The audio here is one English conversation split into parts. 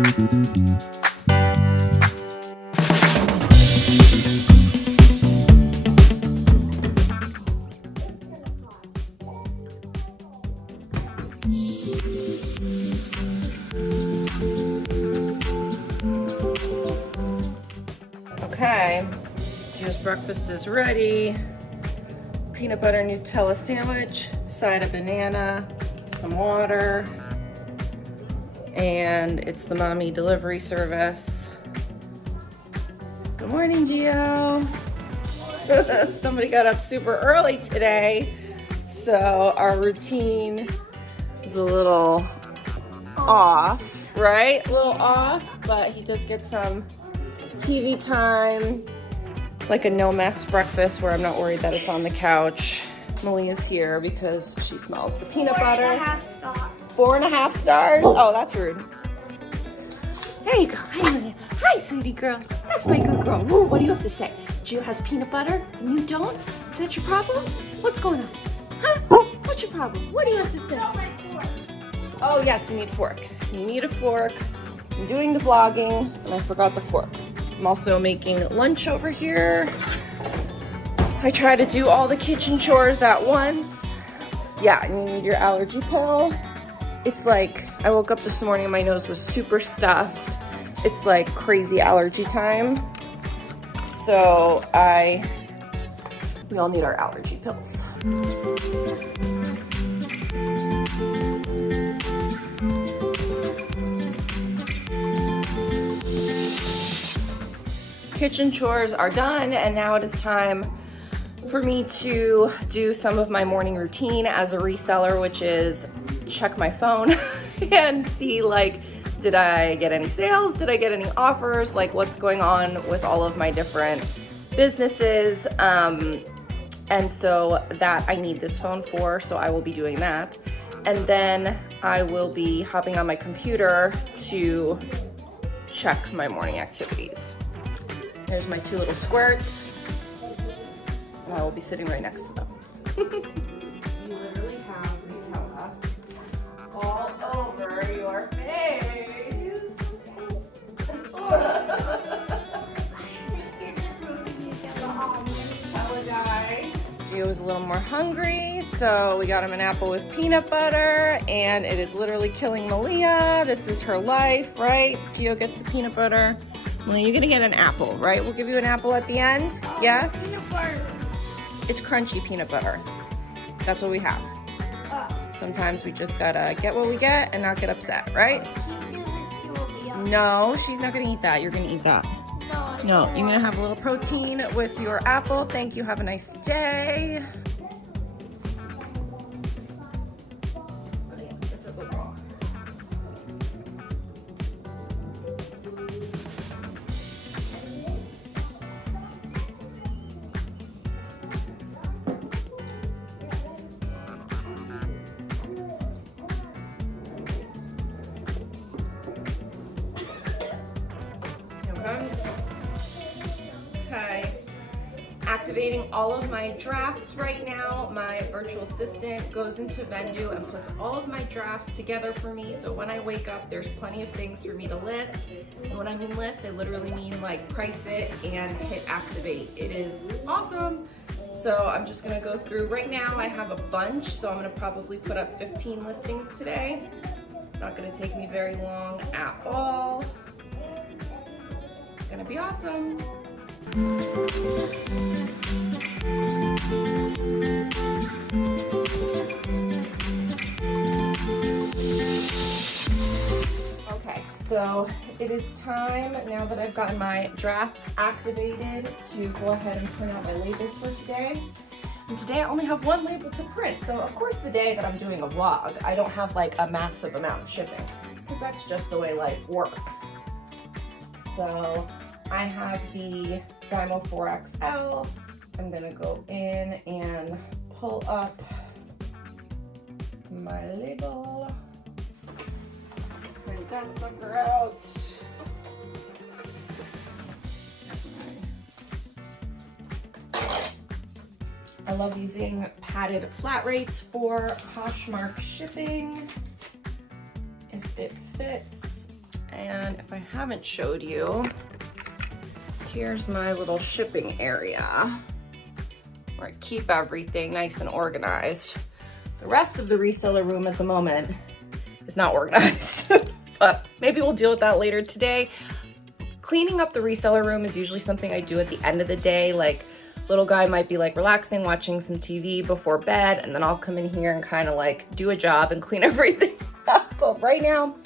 Okay, Gio's breakfast is ready. Peanut butter Nutella sandwich, side of banana, some water, and it's the mommy delivery service. Good morning, Gio. Somebody got up super early today, so our routine is a little off, right? A little off, but he does get some TV time, like a no mess breakfast where I'm not worried that it's on the couch. Malia's here because she smells the peanut butter. 4.5 stars. 4.5 stars? Oh, that's rude. There you go. Hi, Malia. Hi, sweetie girl. That's my good girl. Ooh, what do you have to say? Gio has peanut butter and you don't? Is that your problem? What's going on? Huh? What's your problem? What do you have to say? Oh, yes, you need a fork. You need a fork. I'm doing the vlogging and I forgot the fork. I'm also making lunch over here. I try to do all the kitchen chores at once. Yeah, and you need your allergy pill. It's like, I woke up this morning and my nose was super stuffed. It's like crazy allergy time. So we all need our allergy pills. Kitchen chores are done, and now it is time for me to do some of my morning routine as a reseller, which is check my phone and see, like, did I get any sales? Did I get any offers? Like, what's going on with all of my different businesses? And so that I need this phone for, so I will be doing that. And then I will be hopping on my computer to check my morning activities. Here's my 2 little squirts, and I will be sitting right next to them. You literally have Nutella all over your face. You're just moving Nutella all Nutella guy. Gio was a little more hungry, so we got him an apple with peanut butter, and it is literally killing Malia. This is her life, right? Gio gets the peanut butter. Malia, you're gonna get an apple, right? We'll give you an apple at the end. Yes? Peanut butter. It's crunchy peanut butter. That's what we have. Sometimes we just gotta get what we get and not get upset, right? No, she's not gonna eat that. You're gonna eat that. No, you're gonna have a little protein with your apple. Thank you. Have a nice day. Okay, activating all of my drafts right now. My virtual assistant goes into Vendu and puts all of my drafts together for me. So when I wake up, there's plenty of things for me to list. And when I mean list, I literally mean like price it and hit activate. It is awesome. So I'm just gonna go through. Right now I have a bunch, so I'm gonna probably put up 15 listings today. It's not gonna take me very long at all. It's gonna be awesome. Okay, so it is time, now that I've gotten my drafts activated, to go ahead and print out my labels for today. And today I only have 1 label to print. So of course the day that I'm doing a vlog, I don't have like a massive amount of shipping, because that's just the way life works. So I have the Dymo 4XL. I'm gonna go in and pull up my label. Print that sucker out. I love using padded flat rates for Poshmark shipping, if it fits. And if I haven't showed you, here's my little shipping area where I keep everything nice and organized. The rest of the reseller room at the moment is not organized, but maybe we'll deal with that later today. Cleaning up the reseller room is usually something I do at the end of the day. Like, little guy might be like relaxing, watching some TV before bed, and then I'll come in here and kind of like do a job and clean everything up. But right now,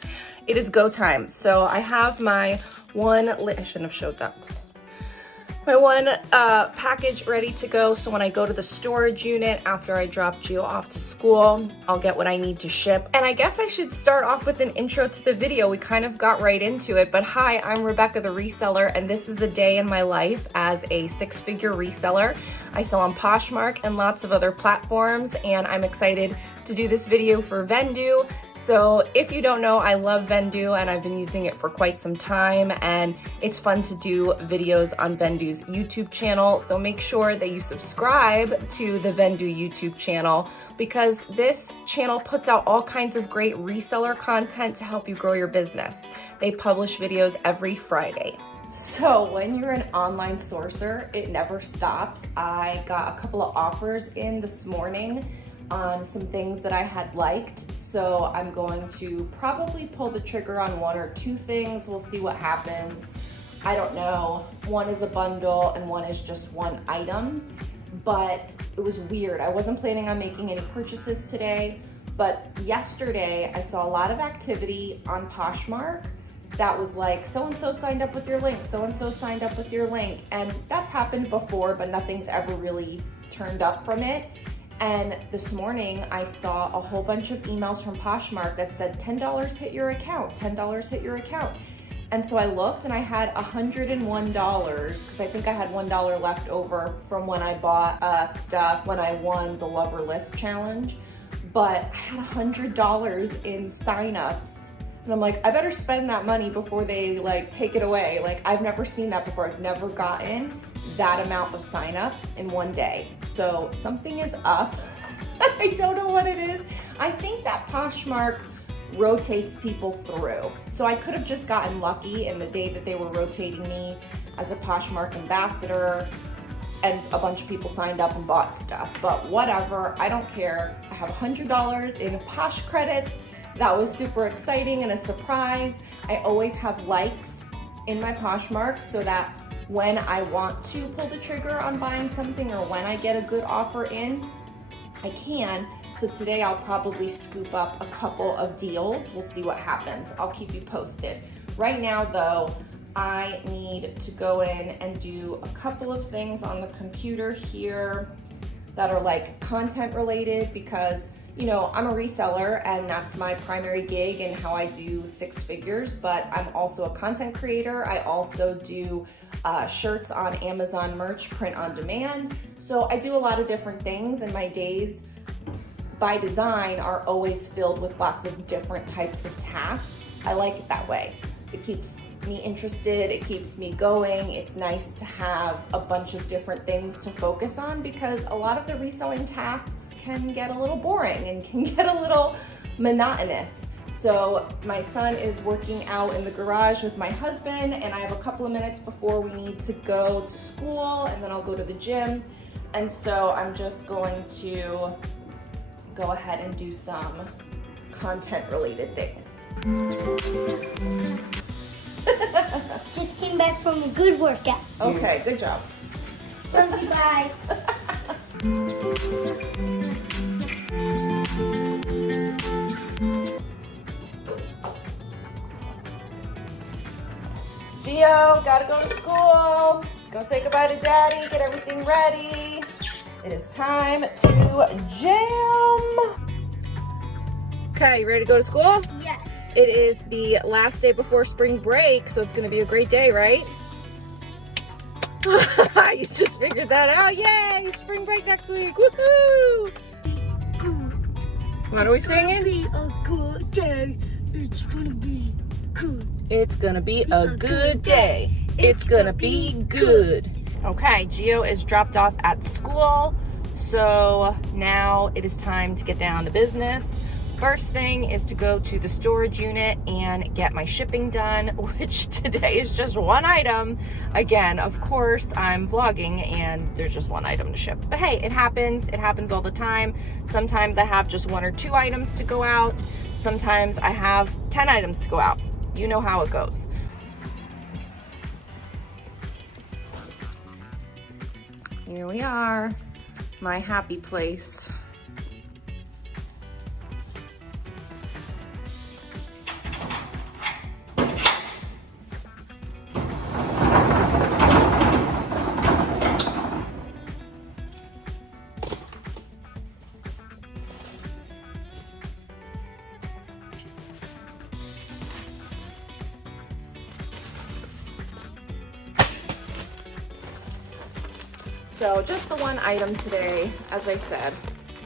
it is go time. So I have my I shouldn't have showed that. My one package ready to go. So when I go to the storage unit after I drop Gio off to school, I'll get what I need to ship. And I guess I should start off with an intro to the video. We kind of got right into it, but hi, I'm Rebecca the Reseller, and this is a day in my life as a six-figure reseller. I sell on Poshmark and lots of other platforms, and I'm excited to do this video for Vendoo. So if you don't know, I love Vendoo and I've been using it for quite some time, and it's fun to do videos on Vendoo's YouTube channel. So make sure that you subscribe to the Vendoo YouTube channel, because this channel puts out all kinds of great reseller content to help you grow your business. They publish videos every Friday. So when you're an online sourcer, it never stops. I got a couple of offers in this morning on some things that I had liked. So I'm going to probably pull the trigger on one or two things. We'll see what happens. I don't know. One is a bundle and one is just one item, but it was weird. I wasn't planning on making any purchases today, but yesterday I saw a lot of activity on Poshmark that was like, so-and-so signed up with your link, so-and-so signed up with your link. And that's happened before, but nothing's ever really turned up from it. And this morning I saw a whole bunch of emails from Poshmark that said $10 hit your account, $10 hit your account. And so I looked and I had $101 because I think I had $1 left over from when I bought stuff when I won the Lover List challenge. But I had $100 in signups. And I'm like, I better spend that money before they like take it away. Like, I've never seen that before. I've never gotten that amount of signups in one day. So something is up. I don't know what it is. I think that Poshmark rotates people through. So I could have just gotten lucky in the day that they were rotating me as a Poshmark ambassador and a bunch of people signed up and bought stuff. But whatever, I don't care. I have $100 in Posh credits. That was super exciting and a surprise. I always have likes in my Poshmark so that when I want to pull the trigger on buying something or when I get a good offer in, I can. So today I'll probably scoop up a couple of deals. We'll see what happens. I'll keep you posted. Right now though, I need to go in and do a couple of things on the computer here that are like content related, because you know, I'm a reseller and that's my primary gig and how I do six figures, but I'm also a content creator. I also do shirts on Amazon merch, print on demand. So I do a lot of different things, and my days by design are always filled with lots of different types of tasks. I like it that way. It keeps me interested, it keeps me going. It's nice to have a bunch of different things to focus on, because a lot of the reselling tasks can get a little boring and can get a little monotonous. So my son is working out in the garage with my husband, and I have a couple of minutes before we need to go to school, and then I'll go to the gym. And so I'm just going to go ahead and do some content related things. Just came back from a good workout. Okay, good job. Love you, bye. Gio, gotta go to school. Go say goodbye to Daddy, get everything ready. It is time to jam. Okay, you ready to go to school? Yes. It is the last day before spring break, so it's gonna be a great day, right? You just figured that out. Yay, spring break next week. Woohoo! What are we singing? Be a good day. It's gonna be good. It's gonna be a good day. It's gonna be good. Okay, Gio is dropped off at school, so now it is time to get down to business. First thing is to go to the storage unit and get my shipping done, which today is just one item. Again, of course, I'm vlogging and there's just one item to ship. But hey, it happens. It happens all the time. Sometimes I have just 1 or 2 items to go out. Sometimes I have 10 items to go out. You know how it goes. Here we are, my happy place. So just the one item today, as I said,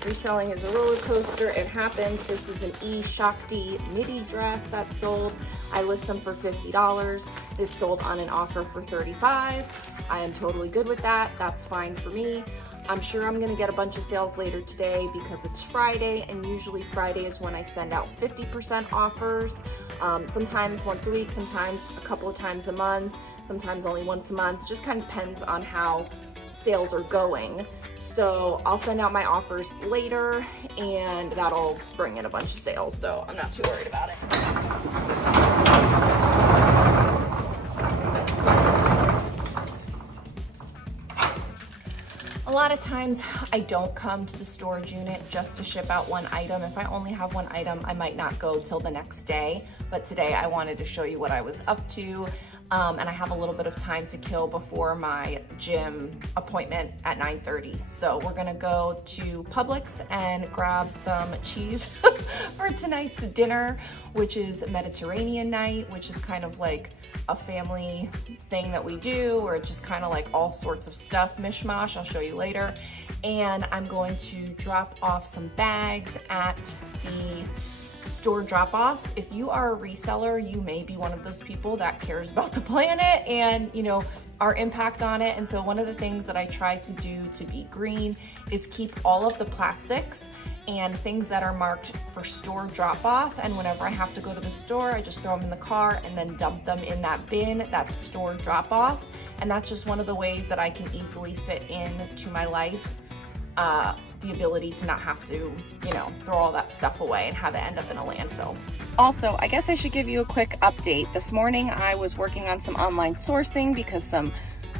reselling is a roller coaster. It happens. This is an E-Shakti midi dress that sold. I list them for $50. This sold on an offer for $35. I am totally good with that. That's fine for me. I'm sure I'm gonna get a bunch of sales later today because it's Friday, and usually Friday is when I send out 50% offers. Sometimes once a week, sometimes a couple of times a month, sometimes only once a month. Just kind of depends on how sales are going. So I'll send out my offers later and that'll bring in a bunch of sales. So I'm not too worried about it. A lot of times I don't come to the storage unit just to ship out one item. If I only have one item, I might not go till the next day. But today I wanted to show you what I was up to. And I have a little bit of time to kill before my gym appointment at 9:30. So we're gonna go to Publix and grab some cheese for tonight's dinner, which is Mediterranean night, which is kind of like a family thing that we do, or just kind of like all sorts of stuff, mishmash, I'll show you later. And I'm going to drop off some bags at the store drop off. If you are a reseller, you may be one of those people that cares about the planet and, you know, our impact on it. And so one of the things that I try to do to be green is keep all of the plastics and things that are marked for store drop off. And whenever I have to go to the store, I just throw them in the car and then dump them in that bin, that's store drop off. And that's just one of the ways that I can easily fit into my life the ability to not have to, you know, throw all that stuff away and have it end up in a landfill. Also, I guess I should give you a quick update. This morning I was working on some online sourcing because some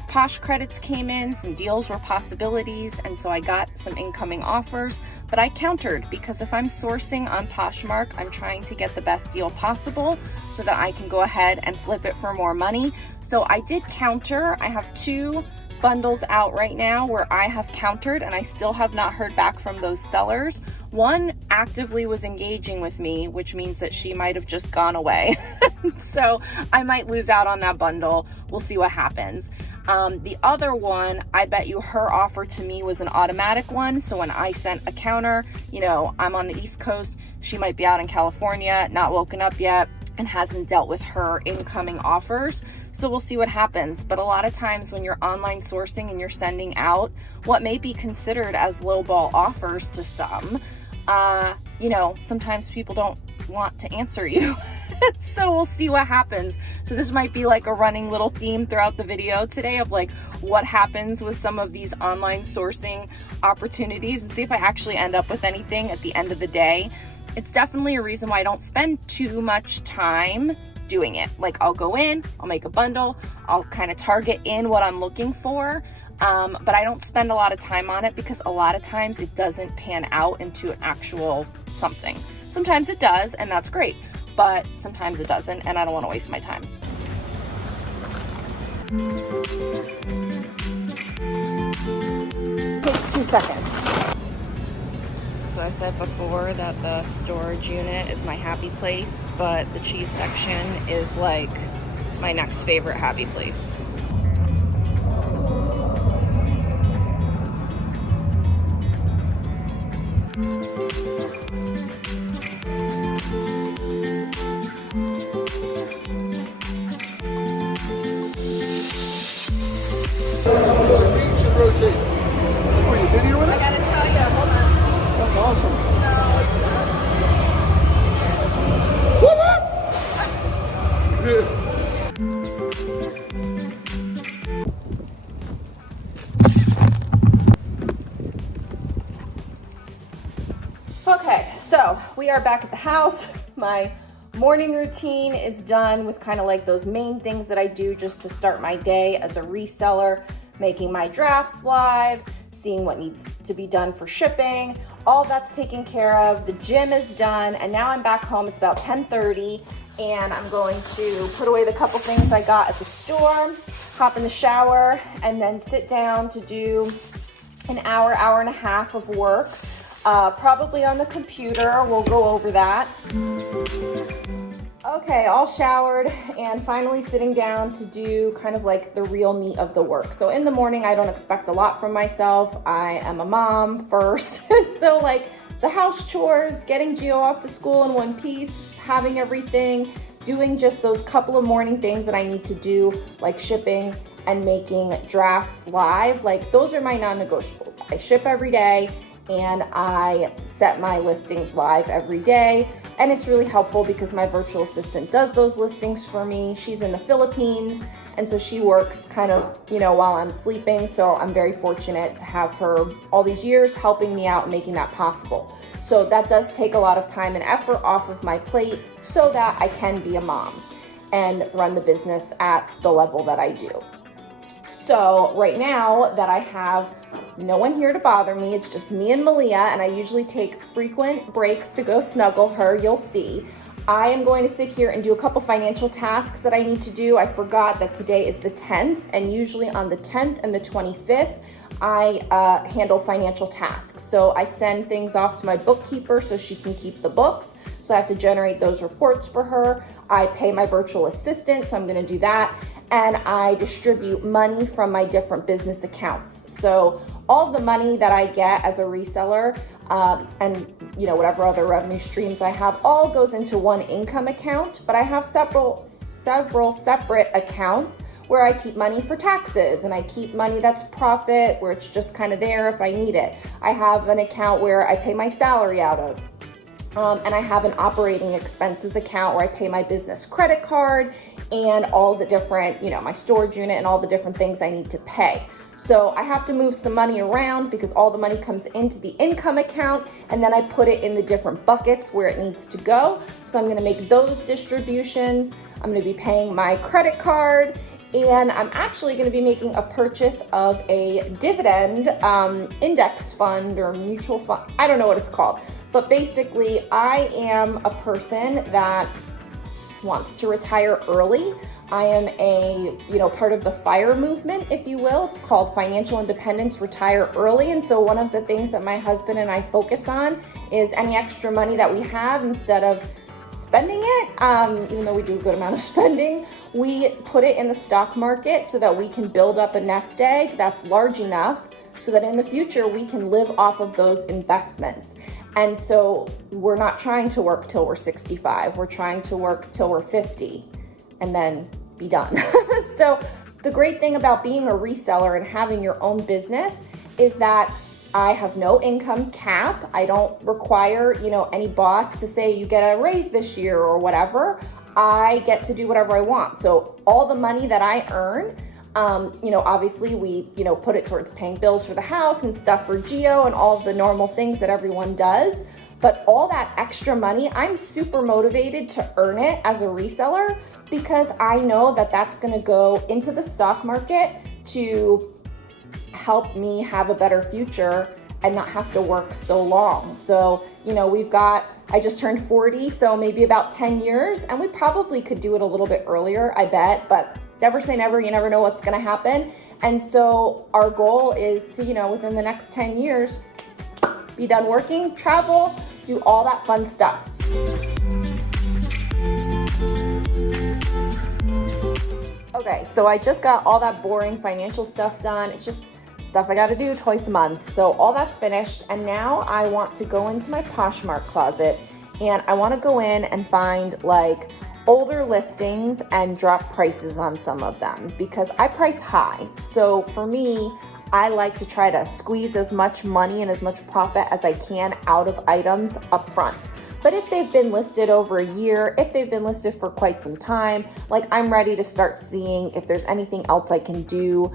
Posh credits came in, some deals were possibilities, and so I got some incoming offers, but I countered because if I'm sourcing on Poshmark, I'm trying to get the best deal possible so that I can go ahead and flip it for more money. So I did counter. I have 2 bundles out right now where I have countered and I still have not heard back from those sellers. One actively was engaging with me, which means that she might have just gone away. So I might lose out on that bundle. We'll see what happens. The other one, I bet you her offer to me was an automatic one. So when I sent a counter, you know, I'm on the East Coast, she might be out in California, not woken up yet, and hasn't dealt with her incoming offers. So we'll see what happens. But a lot of times when you're online sourcing and you're sending out what may be considered as lowball offers to some, you know, sometimes people don't want to answer you. So we'll see what happens. So this might be like a running little theme throughout the video today of like what happens with some of these online sourcing opportunities and see if I actually end up with anything at the end of the day. It's definitely a reason why I don't spend too much time doing it. Like I'll go in, I'll make a bundle, I'll kind of target in what I'm looking for. But I don't spend a lot of time on it because a lot of times it doesn't pan out into an actual something. Sometimes it does, and that's great, but sometimes it doesn't, and I don't want to waste my time. Takes 2 seconds. So I said before that the storage unit is my happy place, but the cheese section is like my next favorite happy place. Rotate. Are you videoing it? I gotta tell you, hold on. That's awesome. Okay, so we are back at the house. My morning routine is done with kind of like those main things that I do just to start my day as a reseller, making my drafts live, seeing what needs to be done for shipping. All that's taken care of. The gym is done, and now I'm back home. It's about 10:30, and I'm going to put away the couple things I got at the store, hop in the shower, and then sit down to do an hour, hour and a half of work. Probably on the computer. We'll go over that. Okay, all showered and finally sitting down to do kind of like the real meat of the work. So in the morning, I don't expect a lot from myself. I am a mom first. So like the house chores, getting Gio off to school in one piece, having everything, doing just those couple of morning things that I need to do, like shipping and making drafts live. Like those are my non-negotiables. I ship every day, and I set my listings live every day. And it's really helpful because my virtual assistant does those listings for me. She's in the Philippines, and so she works kind of, while I'm sleeping. So I'm very fortunate to have her all these years helping me out and making that possible. So that does take a lot of time and effort off of my plate so that I can be a mom and run the business at the level that I do. So right now that I have no one here to bother me, it's just me and Malia, and I usually take frequent breaks to go snuggle her, you'll see. I am going to sit here and do a couple financial tasks that I need to do. I forgot that today is the 10th, and usually on the 10th and the 25th, I handle financial tasks. So I send things off to my bookkeeper so she can keep the books. So I have to generate those reports for her. I pay my virtual assistant, so I'm gonna do that. And I distribute money from my different business accounts. So all the money that I get as a reseller and whatever other revenue streams I have all goes into one income account, but I have several separate accounts where I keep money for taxes, and I keep money that's profit, where it's just kind of there if I need it. I have an account where I pay my salary out of. And I have an operating expenses account where I pay my business credit card and all the different, my storage unit and all the different things I need to pay. So I have to move some money around because all the money comes into the income account, and then I put it in the different buckets where it needs to go. So I'm going to make those distributions. I'm going to be paying my credit card, and I'm actually going to be making a purchase of a dividend index fund or mutual fund. I don't know what it's called. But basically, I am a person that wants to retire early. I am a, part of the FIRE movement, if you will. It's called Financial Independence, Retire Early. And so one of the things that my husband and I focus on is any extra money that we have, instead of spending it, even though we do a good amount of spending, we put it in the stock market so that we can build up a nest egg that's large enough so that in the future we can live off of those investments. And so we're not trying to work till we're 65. We're trying to work till we're 50 and then be done. So the great thing about being a reseller and having your own business is that I have no income cap. I don't require, any boss to say you get a raise this year or whatever. I get to do whatever I want. So all the money that I earn, obviously we, put it towards paying bills for the house and stuff for Gio and all of the normal things that everyone does. But all that extra money, I'm super motivated to earn it as a reseller because I know that that's going to go into the stock market to help me have a better future and not have to work so long. So, I just turned 40, so maybe about 10 years, and we probably could do it a little bit earlier, I bet, but never say never. You never know what's going to happen. And so our goal is to, within the next 10 years, be done working, travel, do all that fun stuff. Okay, so I just got all that boring financial stuff done. It's just stuff I got to do twice a month. So all that's finished. And now I want to go into my Poshmark closet, and I want to go in and find like older listings and drop prices on some of them because I price high. So for me, I like to try to squeeze as much money and as much profit as I can out of items up front. But if they've been listed over a year, if they've been listed for quite some time, like I'm ready to start seeing if there's anything else I can do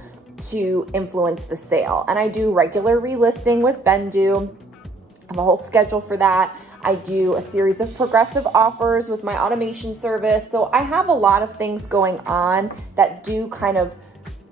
to influence the sale. And I do regular relisting with Vendu. I have a whole schedule for that. I do a series of progressive offers with my automation service. So I have a lot of things going on that do kind of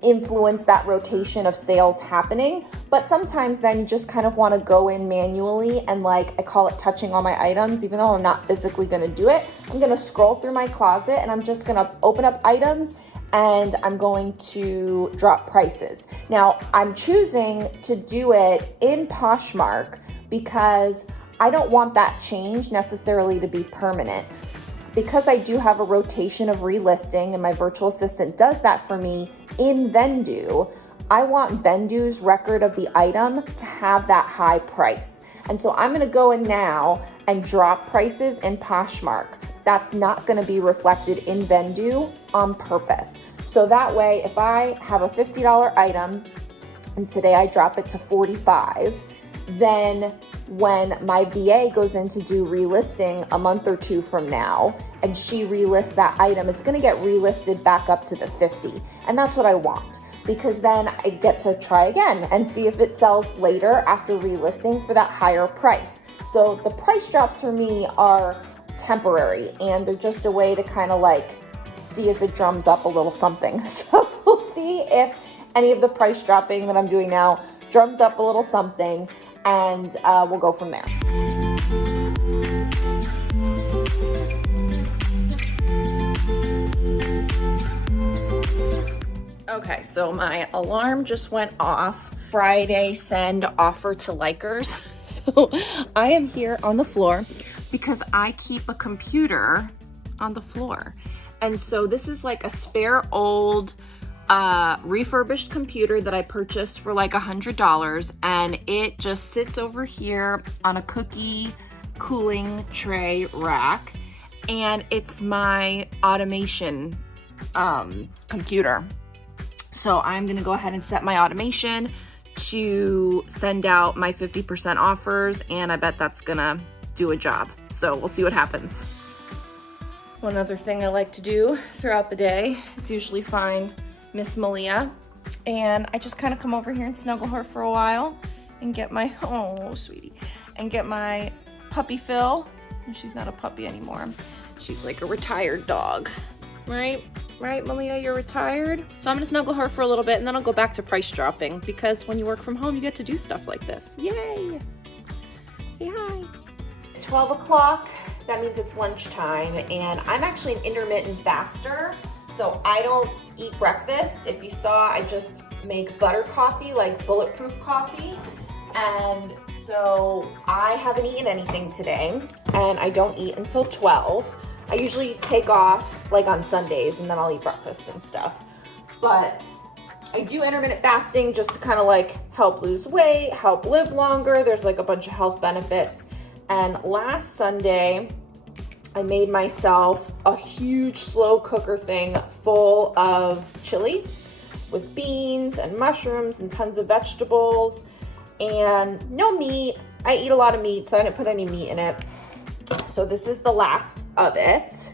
influence that rotation of sales happening. But sometimes then you just kind of want to go in manually and like I call it touching all my items, even though I'm not physically going to do it. I'm going to scroll through my closet and I'm just going to open up items and I'm going to drop prices. Now I'm choosing to do it in Poshmark because I don't want that change necessarily to be permanent. Because I do have a rotation of relisting and my virtual assistant does that for me in Vendu, I want Vendu's record of the item to have that high price. And so I'm gonna go in now and drop prices in Poshmark. That's not gonna be reflected in Vendu on purpose. So that way, if I have a $50 item and today I drop it to $45, then when my VA goes in to do relisting a month or two from now and she relists that item, it's going to get relisted back up to the 50. And that's what I want, because then I get to try again and see if it sells later after relisting for that higher price. So the price drops for me are temporary and they're just a way to kind of like see if it drums up a little something. So we'll see if any of the price dropping that I'm doing now drums up a little something, and we'll go from there. Okay, so my alarm just went off. Friday send offer to likers. So I am here on the floor because I keep a computer on the floor. And so this is like a spare old refurbished computer that I purchased for like $100, and it just sits over here on a cookie cooling tray rack, and it's my automation computer. So I'm gonna go ahead and set my automation to send out my 50% offers, and I bet that's gonna do a job. So we'll see what happens. One other thing I like to do throughout the day is usually find Miss Malia, and I just kind of come over here and snuggle her for a while and get my, oh sweetie, and get my puppy fill. And she's not a puppy anymore. She's like a retired dog, right? Right, Malia, you're retired? So I'm gonna snuggle her for a little bit and then I'll go back to price dropping, because when you work from home, you get to do stuff like this. Yay! Say hi. It's 12 o'clock, that means it's lunchtime, and I'm actually an intermittent faster. So I don't eat breakfast. If you saw, I just make butter coffee, like bulletproof coffee. And so I haven't eaten anything today, and I don't eat until 12. I usually take off like on Sundays and then I'll eat breakfast and stuff. But I do intermittent fasting just to kind of like help lose weight, help live longer. There's like a bunch of health benefits. And last Sunday, I made myself a huge slow cooker thing full of chili with beans and mushrooms and tons of vegetables and no meat. I eat a lot of meat, so I didn't put any meat in it. So this is the last of it.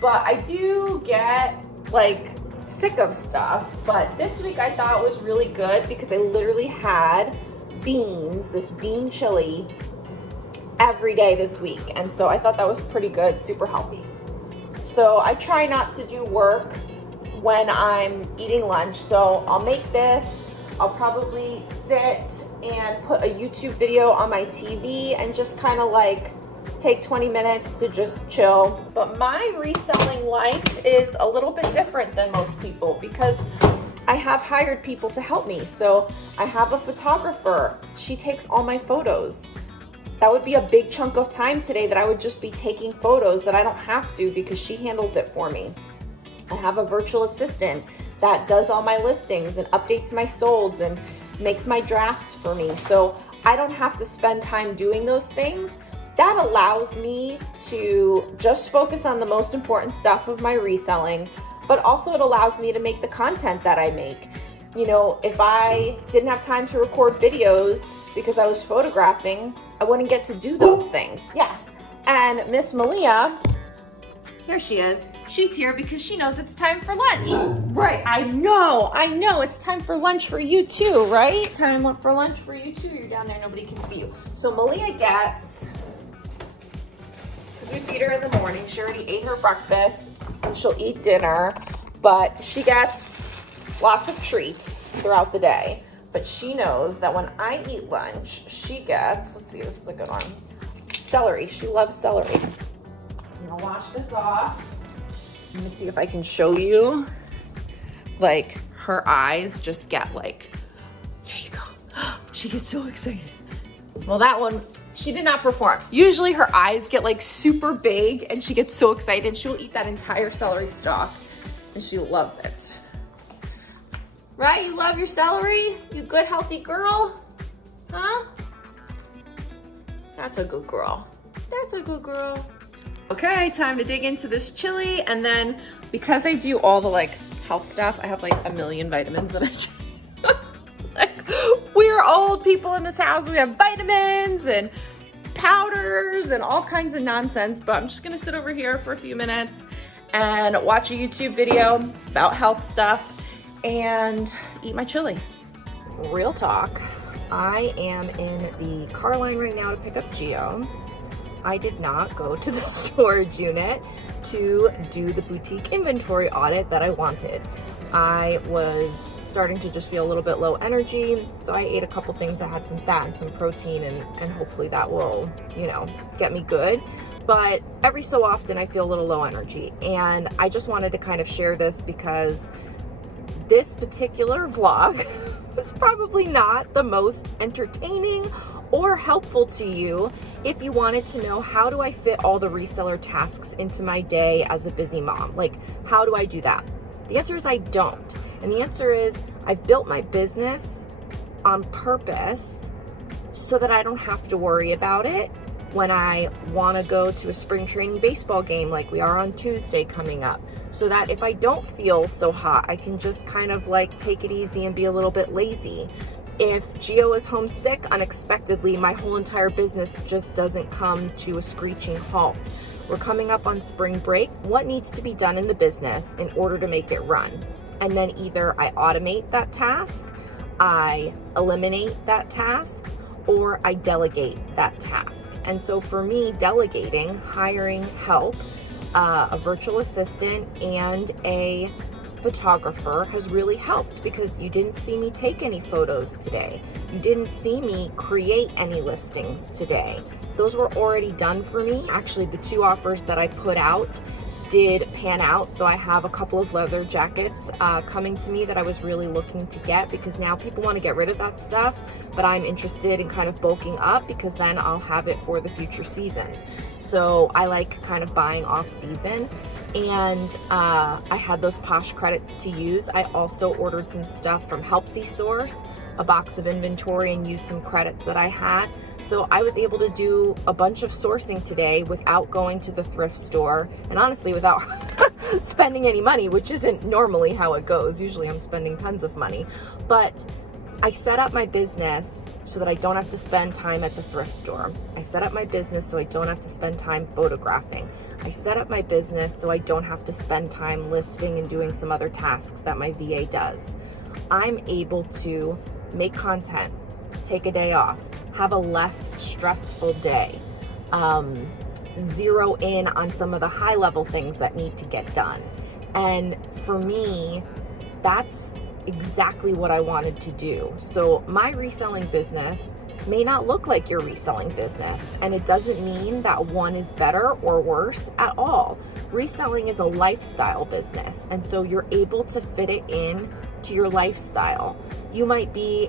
But I do get like sick of stuff. But this week I thought was really good because I literally had beans, this bean chili, every day this week. And so I thought that was pretty good, super healthy. So I try not to do work when I'm eating lunch. So I'll make this, I'll probably sit and put a YouTube video on my TV and just kind of like take 20 minutes to just chill. But my reselling life is a little bit different than most people because I have hired people to help me. So I have a photographer, she takes all my photos. That would be a big chunk of time today that I would just be taking photos that I don't have to because she handles it for me. I have a virtual assistant that does all my listings and updates my solds and makes my drafts for me. So I don't have to spend time doing those things. That allows me to just focus on the most important stuff of my reselling, but also it allows me to make the content that I make. You know, if I didn't have time to record videos because I was photographing, I wouldn't get to do those things. Yes, And Miss Malia, here she is. She's here because she knows it's time for lunch. Right, I know. It's time for lunch for you too, right? Time for lunch for you too. You're down there, nobody can see you. So Malia gets, because we feed her in the morning, she already ate her breakfast and she'll eat dinner, but she gets lots of treats throughout the day. But she knows that when I eat lunch, she gets, let's see, this is a good one, celery. She loves celery. So I'm gonna wash this off. Let me see if I can show you. Like, her eyes just get like, here you go. She gets so excited. Well, that one, she did not perform. Usually her eyes get like super big and she gets so excited. She'll eat that entire celery stalk and she loves it. Right? You love your celery? You good, healthy girl? Huh? That's a good girl. That's a good girl. Okay, time to dig into this chili. And then because I do all the like health stuff, I have like a million vitamins that I take. Like, we're old people in this house. We have vitamins and powders and all kinds of nonsense. But I'm just gonna sit over here for a few minutes and watch a YouTube video about health stuff and eat my chili. Real talk, I am in the car line right now to pick up Gio. I did not go to the storage unit to do the boutique inventory audit that I wanted. I was starting to just feel a little bit low energy, so I ate a couple things that had some fat and some protein, and hopefully that will, you know, get me good. But every so often I feel a little low energy, and I just wanted to kind of share this because this particular vlog was probably not the most entertaining or helpful to you if you wanted to know, how do I fit all the reseller tasks into my day as a busy mom? Like, how do I do that? The answer is I don't. And the answer is I've built my business on purpose so that I don't have to worry about it when I want to go to a spring training baseball game like we are on Tuesday coming up. So that if I don't feel so hot, I can just kind of like take it easy and be a little bit lazy. If Gio is homesick unexpectedly, my whole entire business just doesn't come to a screeching halt. We're coming up on spring break. What needs to be done in the business in order to make it run? And then either I automate that task, I eliminate that task, or I delegate that task. And so for me, delegating, hiring help, a virtual assistant and a photographer has really helped, because you didn't see me take any photos today. You didn't see me create any listings today. Those were already done for me. Actually, the 2 offers that I put out did pan out. So I have a couple of leather jackets coming to me that I was really looking to get, because now people want to get rid of that stuff, but I'm interested in kind of bulking up because then I'll have it for the future seasons. So I like kind of buying off season. And I had those Posh credits to use. I also ordered some stuff from Helpsy Source, a box of inventory, and used some credits that I had. So I was able to do a bunch of sourcing today without going to the thrift store, and honestly without spending any money, which isn't normally how it goes. Usually I'm spending tons of money. But I set up my business so that I don't have to spend time at the thrift store. I set up my business so I don't have to spend time photographing. I set up my business so I don't have to spend time listing and doing some other tasks that my VA does. I'm able to make content, take a day off, have a less stressful day, zero in on some of the high level things that need to get done. And for me, that's exactly what I wanted to do. So my reselling business may not look like your reselling business, and it doesn't mean that one is better or worse at all. Reselling is a lifestyle business, and so you're able to fit it in to your lifestyle. You might be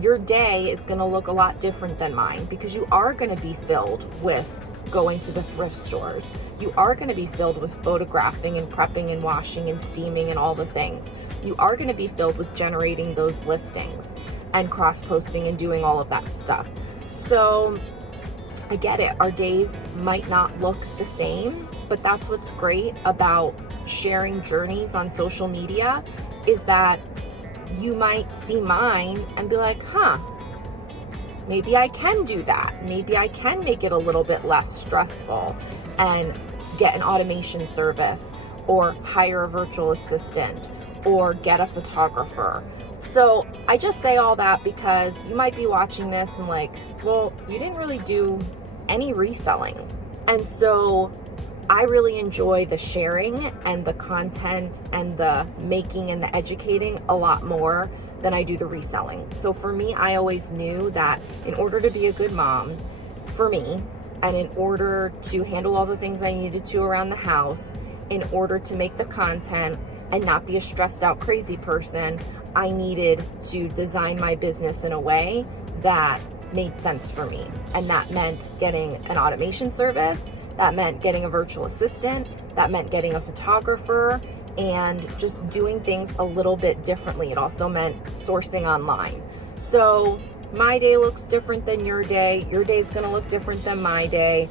your day is going to look a lot different than mine, because you are going to be filled with going to the thrift stores. You are going to be filled with photographing and prepping and washing and steaming and all the things. You are going to be filled with generating those listings and cross-posting and doing all of that stuff. So I get it. Our days might not look the same, but that's what's great about sharing journeys on social media, is that you might see mine and be like, huh, maybe I can do that. Maybe I can make it a little bit less stressful and get an automation service or hire a virtual assistant or get a photographer. So I just say all that because you might be watching this and like, well, you didn't really do any reselling. And so I really enjoy the sharing and the content and the making and the educating a lot more than I do the reselling. So for me, I always knew that in order to be a good mom for me, and in order to handle all the things I needed to around the house, in order to make the content and not be a stressed out crazy person, I needed to design my business in a way that made sense for me. And that meant getting an automation service, that meant getting a virtual assistant, that meant getting a photographer, and just doing things a little bit differently. It also meant sourcing online. So my day looks different than your day. Your day's gonna look different than my day.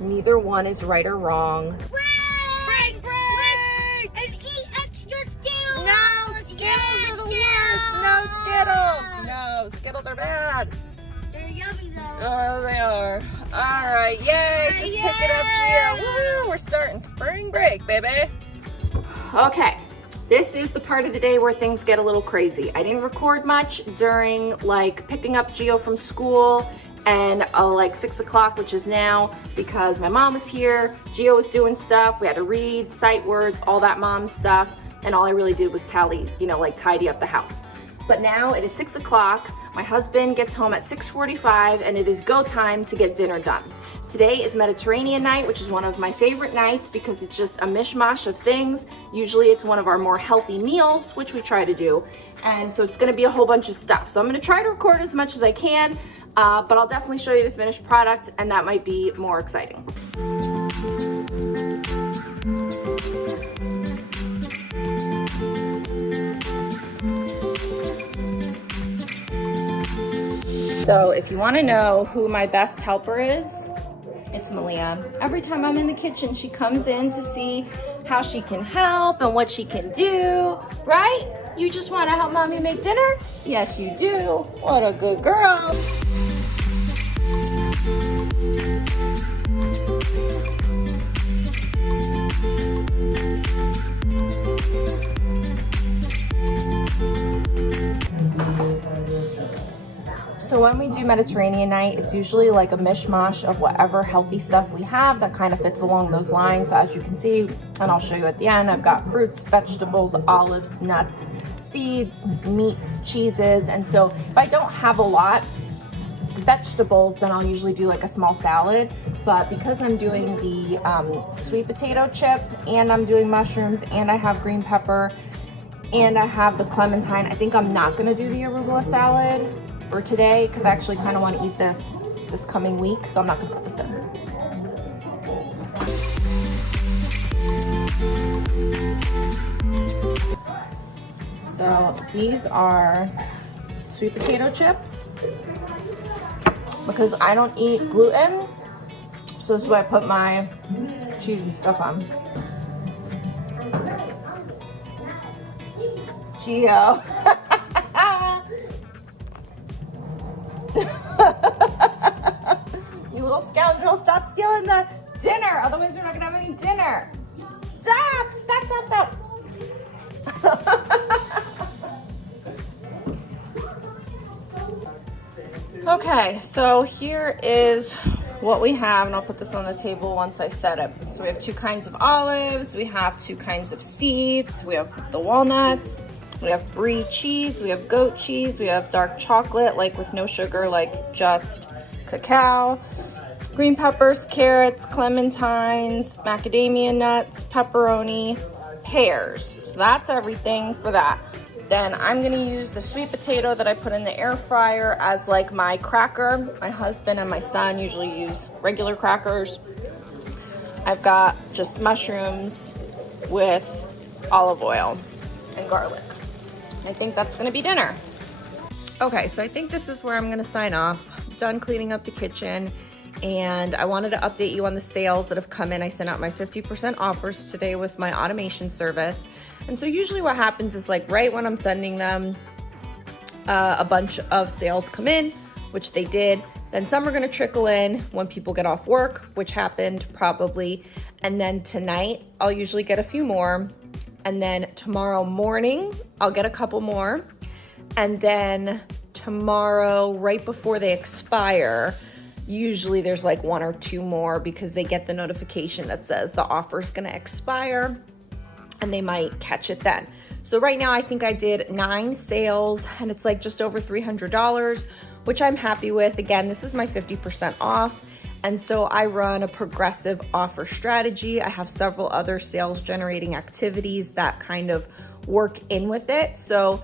Neither one is right or wrong. Spring break! And eat extra Skittles! No, Skittles are the worst. No Skittles. No, Skittles are bad. They're yummy though. Oh, they are. All right, yay, just pick it up, Gia. Woo, we're starting spring break, baby. Okay, this is the part of the day where things get a little crazy. I didn't record much during like picking up Gio from school and like 6 o'clock, which is now, because my mom was here, Gio was doing stuff, we had to read, sight words, all that mom stuff, and all I really did was tally, like tidy up the house. But now it is 6 o'clock, my husband gets home at 6:45, and it is go time to get dinner done. Today is Mediterranean night, which is one of my favorite nights because it's just a mishmash of things. Usually it's one of our more healthy meals, which we try to do. And so it's gonna be a whole bunch of stuff. So I'm gonna try to record as much as I can, but I'll definitely show you the finished product, and that might be more exciting. So if you want to know who my best helper is, it's Malia. Every time I'm in the kitchen, she comes in to see how she can help and what she can do, right? You just want to help mommy make dinner? Yes, you do. What a good girl. So when we do Mediterranean night, it's usually like a mishmash of whatever healthy stuff we have that kind of fits along those lines. So as you can see, and I'll show you at the end, I've got fruits, vegetables, olives, nuts, seeds, meats, cheeses. And so if I don't have a lot of vegetables, then I'll usually do like a small salad. But because I'm doing the sweet potato chips, and I'm doing mushrooms, and I have green pepper, and I have the clementine, I think I'm not gonna do the arugula salad for today because I actually kind of want to eat this coming week, so I'm not going to put this in. So these are sweet potato chips because I don't eat gluten, so this is why I put my cheese and stuff on. Gio. You little scoundrel, stop stealing the dinner, otherwise we're not gonna have any dinner. Stop, stop, stop, stop. Okay, so here is what we have, and I'll put this on the table once I set it. So we have 2 kinds of olives, we have 2 kinds of seeds, we have the walnuts, we have brie cheese, we have goat cheese, we have dark chocolate, like with no sugar, like just cacao, green peppers, carrots, clementines, macadamia nuts, pepperoni, pears. So that's everything for that. Then I'm gonna use the sweet potato that I put in the air fryer as like my cracker. My husband and my son usually use regular crackers. I've got just mushrooms with olive oil and garlic. I think that's gonna be dinner. Okay, so I think this is where I'm gonna sign off. Done cleaning up the kitchen, and I wanted to update you on the sales that have come in. I sent out my 50% offers today with my automation service. And so usually what happens is like right when I'm sending them, a bunch of sales come in, which they did. Then some are gonna trickle in when people get off work, which happened probably. And then tonight, I'll usually get a few more. And then tomorrow morning, I'll get a couple more. And then tomorrow, right before they expire, usually there's like 1 or 2 more because they get the notification that says the offer's gonna expire and they might catch it then. So right now I think I did 9 sales and it's like just over $300, which I'm happy with. Again, this is my 50% off. And so I run a progressive offer strategy. I have several other sales generating activities that kind of work in with it. So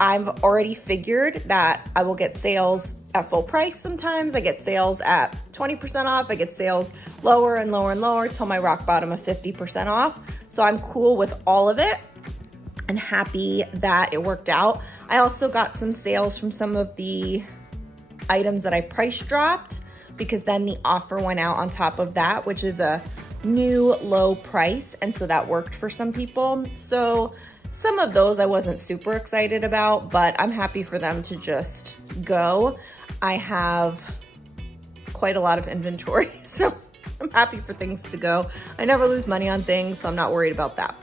I've already figured that I will get sales at full price sometimes. I get sales at 20% off. I get sales lower and lower and lower till my rock bottom of 50% off. So I'm cool with all of it and happy that it worked out. I also got some sales from some of the items that I price dropped because then the offer went out on top of that, which is a new low price. And so that worked for some people. So some of those I wasn't super excited about, but I'm happy for them to just go. I have quite a lot of inventory, so I'm happy for things to go. I never lose money on things, so I'm not worried about that.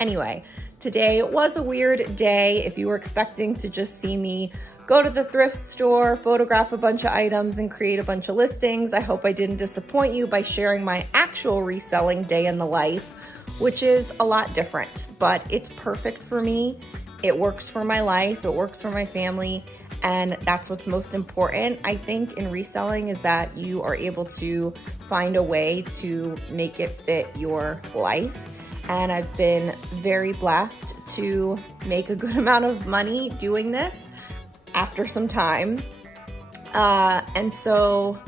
Anyway, today was a weird day. If you were expecting to just see me go to the thrift store, photograph a bunch of items, and create a bunch of listings, I hope I didn't disappoint you by sharing my actual reselling day in the life, which is a lot different, but it's perfect for me. It works for my life, it works for my family, and that's what's most important, I think, in reselling is that you are able to find a way to make it fit your life. And I've been very blessed to make a good amount of money doing this after some time. And so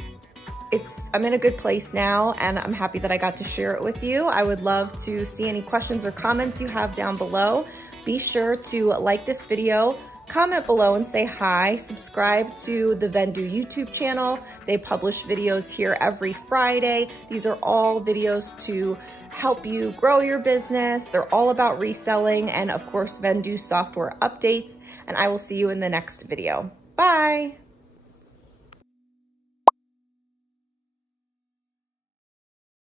I'm in a good place now, and I'm happy that I got to share it with you. I would love to see any questions or comments you have down below. Be sure to like this video, comment below and say hi, subscribe to the Vendoo YouTube channel. They publish videos here every Friday. These are all videos to help you grow your business. They're all about reselling and of course Vendoo software updates, and I will see you in the next video. Bye.